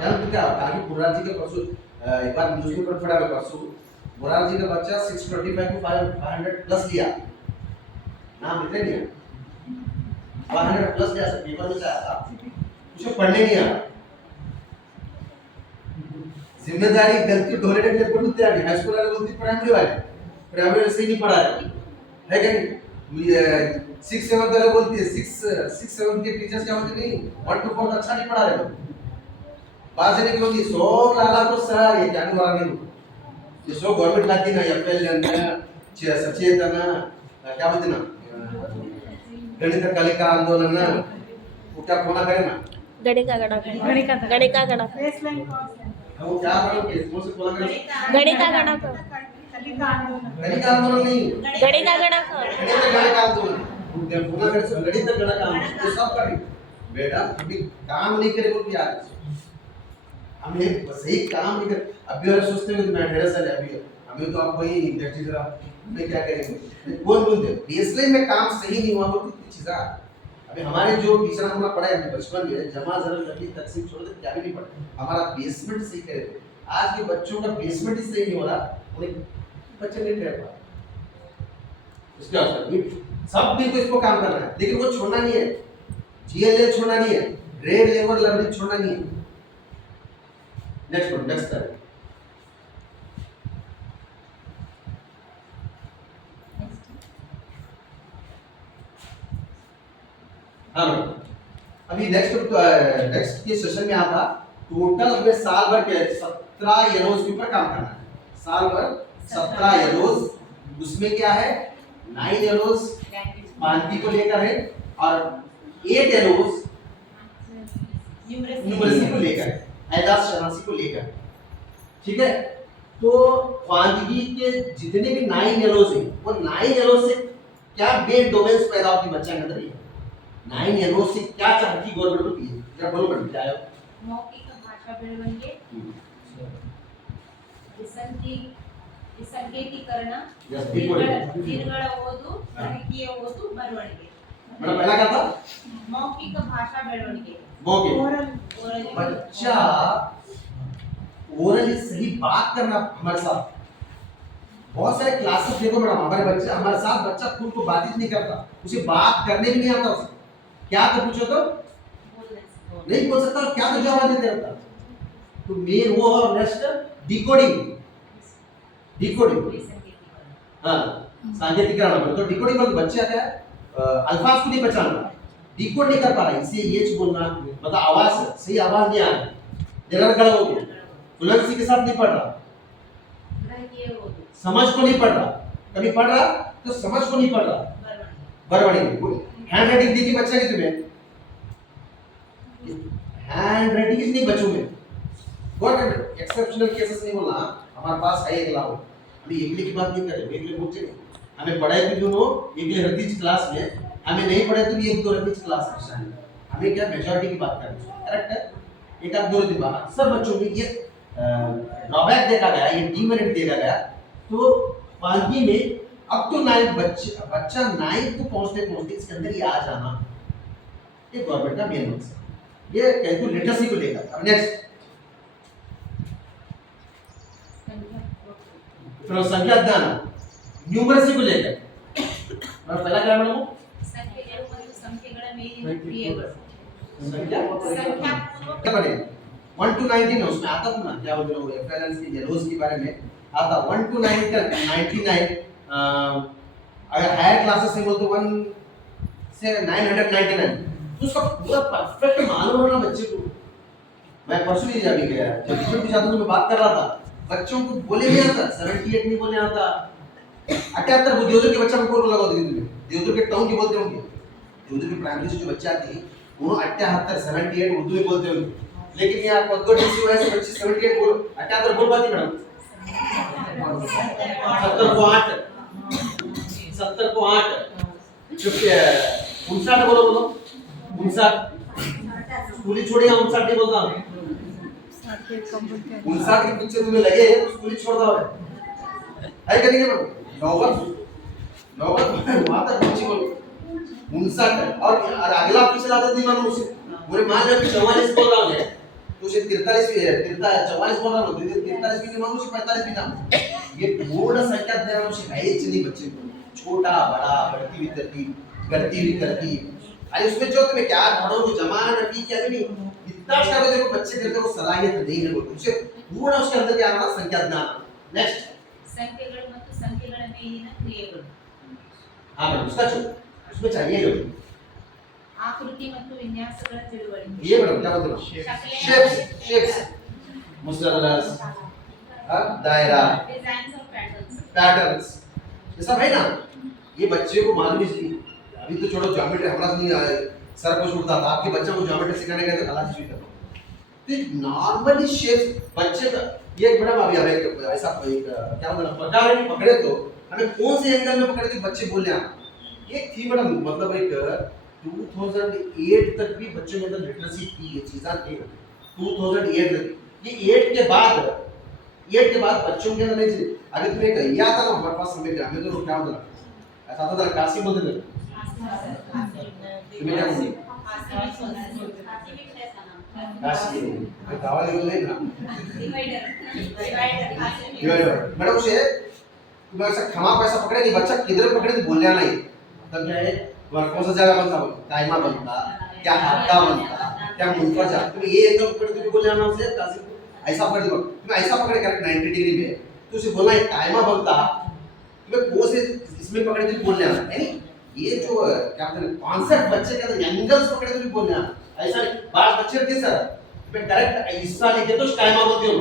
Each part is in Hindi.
हेल्प क्या ताकि मुरारजी के परसों एक बार न्यूज़पेपर पढ़ा मैं परसों मुरारजी का बच्चा 625 को 500 प्लस लिया नाम लिखे नहीं 500 प्लस लिया सर पेपर में आया था उसे पढ़ने नहीं आया जिम्मेदारी गलती टॉयलेट में पढ़ते आ हाई स्कूल वाले बोलते प्राइमरी वाले से नहीं पढ़ा है क्या नहीं 6 7 वाले बोलती है 6 7 के टीचर्स क्या होते नहीं 1 to 4 अच्छा नहीं पढ़ा रहे बात से निकलोगी 100 लाला तो सर ये क्या हुआ नहीं ये 100 गवर्नमेंट लाती ना एफएल ना सचेतन क्या बोलते ना गणित कलिका आंदोलन ना वो क्या कोना करे ना गणिका गणक बेसलाइन कॉस्ट वो क्या करोगे वो से कोना करे गणिका गणक गणित आंदोलन नहीं गणिका गणक गणित आंदोलन उनके पूरा कर गणित गणक आंदोलन ये सब करें बेटा अभी काम नहीं करे बोल यार हमने सही काम नहीं कर अभी और सोचते हैं मैं ढेर सारे अभी हमें तो आप वही इंडस्ट्री जरा मैं क्या करेंगे कौन बोलते बेसलाइन में काम सही नहीं हुआ बोलते कितनी चीज़ा अभी हमारे जो टीचर हमने पढ़ा है बचपन में जमा जरा लगी तकसीम छोड़ दे क्या भी नहीं पढ़ा हमारा बेसमेंट सही करे आज के बच्चों का बेसमेंट ही सही नहीं हो रहा उन्हें बच्चे नहीं कर पा इसका असर सब भी तो इसको काम करना है लेकिन वो छोड़ना नहीं है जीएलए छोड़ना नहीं है ग्रेड लेवल लर्निंग छोड़ना नहीं है नेक्स्ट करें हाँ अभी नेक्स्ट के सेशन में आता टोटल हमें साल भर के 17 एलोज के ऊपर काम करना है साल भर 17 एलोज उसमें क्या है 9 एलोज मानकी को लेकर है और 8 एलोज न्यूमरेसी को लेकर है एलास शनासी को लेकर ठीक है तो क्वांटिटी के जितने भी 9 एलोज हैं वो 9 एलोज से क्या मेन डोमेन्स पैदा होती बच्चा के अंदर 9 एलोज से क्या चाहती गवर्नमेंट को दी जरा बोलो मैडम क्या है मौखिक भाषा ಬೆಳವಣಿಗೆ ಸಂಕೇತೀಕರಣ ದಿನಗಳ ಓದು ಗ್ರಹಿಕೆಯ ಓದು ಬರವಣಿಗೆ मैडम पहला क्या था मौखिक भाषा ಬೆಳವಣಿಗೆ मौखिक बच्चा ओरली सही बात करना हमारे साथ बहुत सारे क्लासेस देखो मैडम हमारे साथ बच्चा खुद को बातचीत नहीं करता उसे बात करने भी नहीं आता उसे क्या तो पूछो तो नहीं बोल सकता और क्या तो जवाब देते रहता तो मेन वो और नेक्स्ट डिकोडिंग हाँ सांकेतिकरण तो डिकोडिंग मतलब बच्चा क्या अल्फाज को नहीं पहचानता डिकोड नहीं कर पा रहा इसे ये बोलना मतलब आवाज सही आवाज नहीं आ रही जगह गड़ा हो गया फ्लुएंसी के साथ नहीं पढ़ रहा समझ को नहीं पढ़ रहा कभी पढ़ रहा तो समझ को नहीं पढ़ रहा बरबड़ी हैंड राइटिंग देखी बच्चा की तुम्हें हैंड राइटिंग इतनी बच्चों में गवर्नमेंट एक्सेप्शनल केसेस नहीं बोलना हमारे पास है एक लाभ अभी एकले की बात नहीं करें एकले बोलते नहीं हमें पढ़ाई भी दोनों एकले रतीज क्लास में हमें नहीं पढ़ाई तो भी एक दो रतीज क्लास में शामिल हमें क्या मेजॉरिटी की बात करनी है करेक्ट है एक आध दो दिन बाद सब बच्चों में ये ड्रॉबैक देखा गया ये डीमेरिट देखा गया तो पांचवी में अब तो 9th बच्चा 9th को पहुंचते इसके अंदर ही आ जाना ये गवर्नमेंट का मेन मकसद ये कहते लिटरेसी को लेकर अब नेक्स्ट फिर संख्या ज्ञान न्यूमरेसी को लेकर और पहला क्या मैडम ಸಂಖ್ಯೆಗಳು ಮತ್ತು ಸಂಖ್ಯೆಗಳ ಮೇಲಿನ ಕ್ರಿಯೆಗಳು संख्या संख्यापूर्वक पढ़े 1 to 19 है उसमें आता था ना क्या बोलते हैं रेफरेंस की जेलोस के बारे में आता 1 to 99 अगर हायर क्लासेस से बोलते 1 से 999 तो उसका पूरा परफेक्ट मालूम होना बच्चे को मैं परसों ही जाके गया जब ट्यूशन पे जाता तो मैं बात कर रहा था बच्चों को बोले नहीं आता 78 नहीं बोलने आता 78 वो देवदर के बच्चा को बोल लगा देंगे तुम्हें देवदर के टाउन के बोलते होंगे देवदर के प्राइमरी से जो बच्चा आती वो 78 78 उर्दू में बोलते होंगे लेकिन यहाँ पदको डीसी वाले से बच्चे 78 बोल 78 बोल पाती मैडम 70 को 8 चुप 59 बोलो 59 स्कूली छोड़िए 59 नहीं बोलता 59 के पीछे तुम्हें लगे तो स्कूली छोड़ दो है करेंगे मैडम नौबत वहां तक पीछे बोलो 59 और अगला पीछे लाते नहीं मालूम उसे पूरे मान लो कि 44 बोल रहा हूं तो उसे 44 बोलना होता है 43 भी मानो उसे 45 भी नाम ये पूर्ण संख्या देना उसे राइट नहीं बच्चे को छोटा बड़ा बढ़ती हुई तरतीब घटती हुई तरतीब अरे उसमें जो तुम्हें क्या पढ़ो जो जमा रखी क्या नहीं इतना सारे देखो बच्चे करते वो सलाहियत नहीं है बोलते उसे पूर्ण उसके अंदर क्या आना संख्या ज्ञान नेक्स्ट ಸಂಖ್ಯೆಗಳು ಮತ್ತು ಸಂಖ್ಯೆಗಳ ಮೇಲಿನ ಕ್ರಿಯೆಗಳು हाँ मैडम उसका जो उसमें चाहिए जो ಆಕೃತಿ ಮತ್ತು ವಿನ್ಯಾಸಗಳ ತಿಳುವಳಿಕೆ ये मैडम क्या बोलते हो शेप्स मुसल्लस दायरा ಡಿಸೈನ್ಸ್ ಆಫ್ ಪ್ಯಾಟರ್ನ್ಸ್ पैटर्न्स ये सब है ना ये बच्चे को मालूम इसलिए अभी तो छोड़ो ज्योमेट्री हमारा नहीं सर को छूटता था आपके बच्चों को ज्योमेट्री सिखाने का तो अलग चीज करना तो नॉर्मली शेप बच्चे का ये एक बड़ा अभी हमें ऐसा एक क्या बोलना प्रकार नहीं पकड़े तो हमें कौन से एंगल में पकड़ के बच्चे बोलने आना एक थी मैडम मतलब एक 2008 तक भी बच्चों के अंदर लिटरेसी थी ये चीज़ें थी 2008 तक ये 8 के बाद बच्चों के अंदर नहीं अगर तुम्हें कहिया था ना हमारे पास समय हमें तो क्या होता ऐसा था काशी बोलते थे तुम्हें क्या बोलते काशी गावाला गेलो नाही ना डिवाइडर मैडम उसे तुम्हें ऐसा खमा पैसा पकड़े नहीं बच्चा किधर पकड़े तो बोलना नहीं तब क्या है तुम्हारा कौन सा जगह बनता टाइमा बनता क्या हाथा बनता क्या मुंफा जा तुम्हें ये एकदम पकड़ के बोलना ना उसे काशी ऐसा पकड़ दो तुम्हें ऐसा पकड़े करेक्ट 90 डिग्री में तो उसे बोलना है टाइमा बनता तुम्हें कौन से इसमें पकड़े तो बोलने आना है ये जो क्या कहते हैं कॉन्सेप्ट बच्चे के अंदर एंगल्स पकड़े तो बोलने आना ऐसा नहीं बात बच्चे के सर मैं करेक्ट ऐसा लिखे तो टाइमा बोलते हो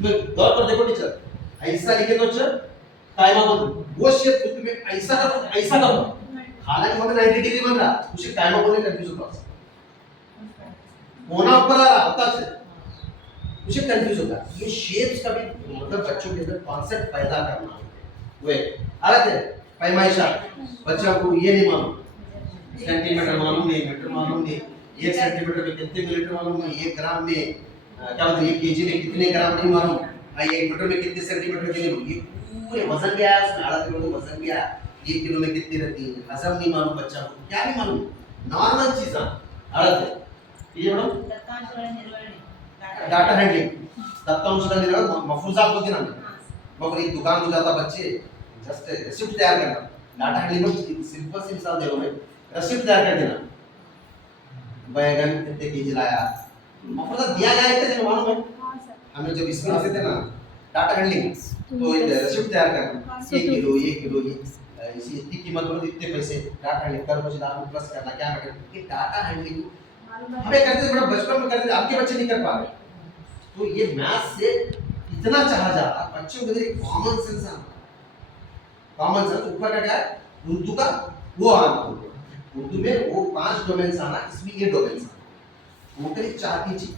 मैं गौर कर देखो टीचर ऐसा लिखे तो सर टाइमा बोलते वो शेप तुम्हें ऐसा करो हालांकि हमें 90 डिग्री बन रहा उसे टाइमा बोलने कंफ्यूज होता होना ऊपर आ रहा होता है उसे कंफ्यूज होता है ये शेप्स का भी मतलब बच्चों के अंदर कॉन्सेप्ट पैदा करना वे अलग है पैमाइशा बच्चा को ये नहीं मालूम सेंटीमीटर मालूम नहीं मीटर मालूम नहीं 1 सेंटीमीटर में कितने मिलीमीटर मालूम नहीं 1 ग्राम में क्या बोलते हैं 1 केजी में कितने ग्राम नहीं मालूम 1 मीटर में कितने सेंटीमीटर की नहीं ये पूरे वजन क्या है उसमें आधा किलो का वजन क्या है 1 किलो में कितनी रहती है हजम नहीं मालूम बच्चा को क्या नहीं मालूम नॉर्मल चीज अलग है ये मैडम ದತ್ತಾಂಶಗಳ ನಿರ್ವಹಣೆ डाटा हैंडलिंग दत्तांश का निर्णय मफरूजात होती ना मगर एक दुकान में जाता बच्चे जस्ट रिसिप्ट तैयार करना डाटा हैंडलिंग में सिंपल सी मिसाल दे रहा हूं मैं रिसिप्ट तैयार कर देना बैगन कितने केजी लाया मफरूजात दिया गया है इतने मालूम है हमें जब इसमें आते थे ना डाटा हैंडलिंग तो एक रिसिप्ट तैयार करना 1 किलो ये इसी इतनी कीमत बोलो इतने पैसे डाटा हैंडलिंग कर मुझे दाम प्लस करना क्या मतलब ये डाटा हैंडलिंग हमें करते बड़ा बचपन में करते आपके बच्चे नहीं कर पा रहे तो ये मैथ से इतना चाहा जा रहा बच्चों के अंदर कॉमन सेंस आना कॉमन सेंस ऊपर का क्या है उर्दू का वो आना उर्दू में वो 5 डोमेन्स आना इसमें ये डोमेन्स आना वो करीब 4 की चीज